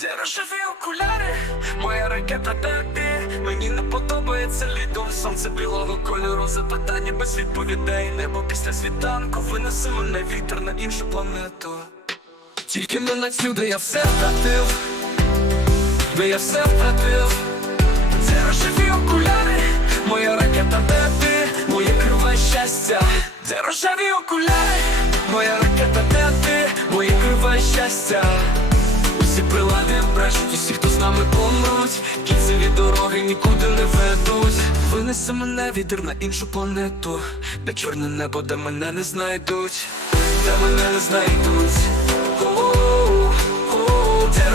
Це рожеві окуляри, моя ракета тобі Мені не подобається літо, сонце білого кольору Запитання без відповідей, небо після світанку Винесе мене вітер на іншу планету. Тільки не на цю, де я все втратив. Де я все втратив? Це рожеві окуляри, моя ракета де ти, моє криве щастя. Це рожеві окуляри, моя ракета де моє криве щастя нами помруть Кінцеві дороги нікуди не ведуть. Винесе мене вітер на іншу планету. Де чорне небо, де мене не знайдуть. Де мене не знайдуть. О-о-о, Це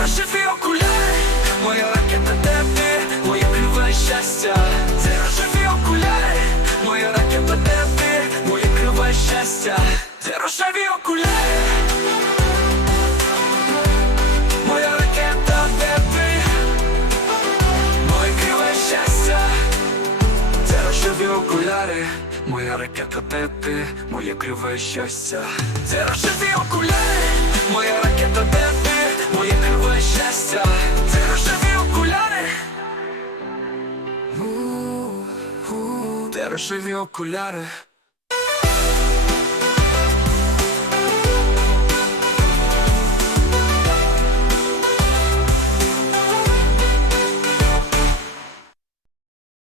рожеві окуляри Моя ракета де ти Моє криве щастя. Це рожеві окуляри Моя ракета де ти Моє криве щастя. Це рожеві окуляри. Це рожеві окуляри